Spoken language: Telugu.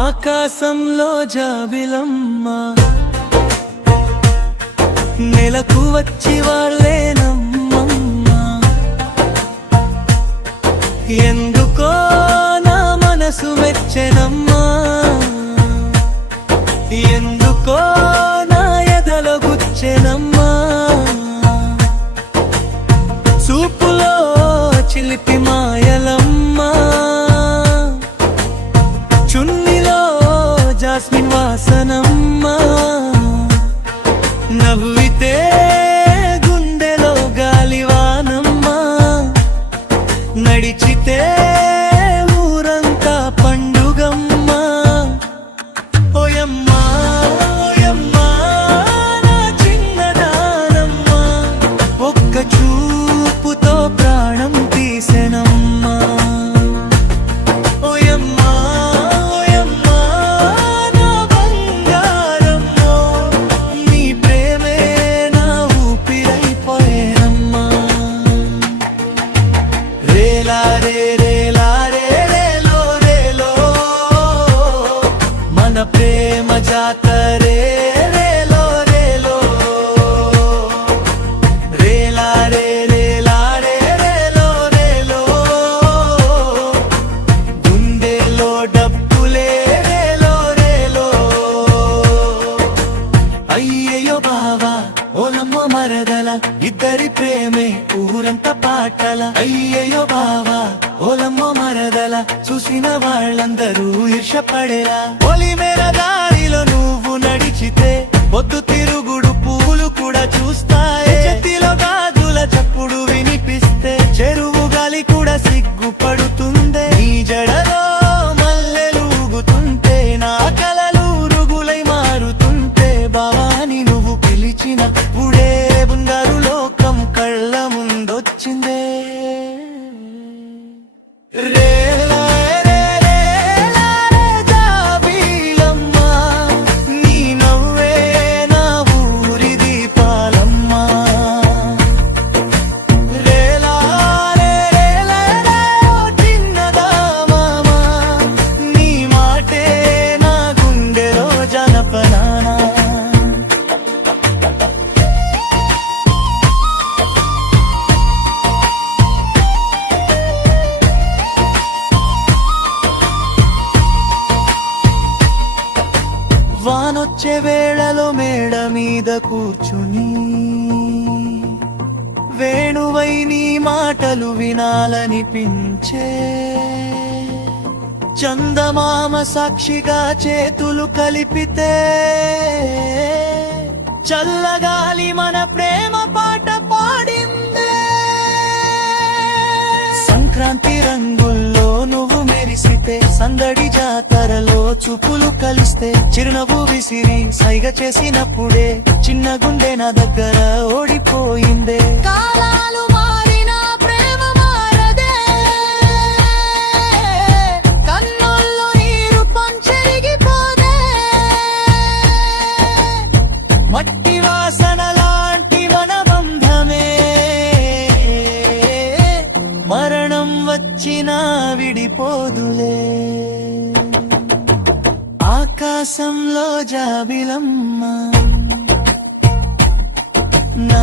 ఆకాశంలో జాబిలమ్మ నెలకు వచ్చి వాళ్ళేనమ్మమ్మ ఎందుకో నా మనసు మెచ్చెనమ్మా ఎందుకో నా ఎదలో గుచ్చెనమ్మా చూపులో చిలిపి మాయలమ్మా చున్నిలో జాస్మిన్ వాసనమ్మా నవ్వితే గుండెలో గాలివానమ్మా నడిచితే ఊరంతా పండుగమ్మా ఓయమ్మా ఓయమ్మా నా చిన్నదానమ్మా ఒక్క చూపుతో ప్రాణం తీసెనమ్మా ఓయమ్మా ఓయమ్మా నా బంగారమ్మో నీ ప్రేమే నా ఊపిరైపోయేనమ్మా రేలా రే రేలా రే రేలో రేలో మన ప్రేమ జాతరే రేలో రేలో రేలా రే రేలా రే రేలో రేలో గుండెలో డబ్బులే రేలో రేలో అయ్యయ్యో బావా ఓలమ్మ మరదల ఇద్దరి ప్రేమే ఊరంతా పాటల అయ్యయ్యో బావా ఓలమ్మ మరదల చూసిన వాళ్ళందరూ ఈర్షపడేలా ఒలి మేర దారిలో నువ్వు నడిచితే పొద్దు తిరుగుడు పూలు కూడా చూస్తాయి చేతిలో గాజుల చప్పుడు వినిపిస్తే చెరువు గాలి కూడా సిగ్గుపడుతుందే నీ జడలో మల్లెలు ఊగుతుంటే నా కలలు రుగులై మారుతుంటే బావాని నువ్వు పిలిచినప్పుడే బంగారు లోకం కళ్ళ ముందొచ్చిందే రేలా రే రేలా రే జాబిలమ్మ నీ నవ్వే నా ఊరి దీపాలమ్మ రేలా రే రేలా రే ఓ చిన్నదామా నీ మాటే నా గుండెలో జనపనానా వానొచ్చే వేళలో మేడ మీద కూర్చుని వేణువై నీ మాటలు వినాలనిపించే చందమామ సాక్షిగా చేతులు కలిపితే చల్లగాలి మన ప్రేమ పాట పాడిందే సంక్రాంతి రంగుల్లో నువ్వు మెరిసితే సందడి జాతరలో చూపులు కలిస్తే చిరునవ్వు విసిరి సైగ చేసినప్పుడే చిన్న గుండె నా దగ్గర ఓడిపోయిందే కాలాలు మారినా ప్రేమ మారదే కన్నుల్లో నీరు పంచెరిగిపోదే మట్టి వాసన లాంటి మన బంధమే మరణం వచ్చినా విడిపోదులే ఆకాశంలో జాబిలమ్మ నా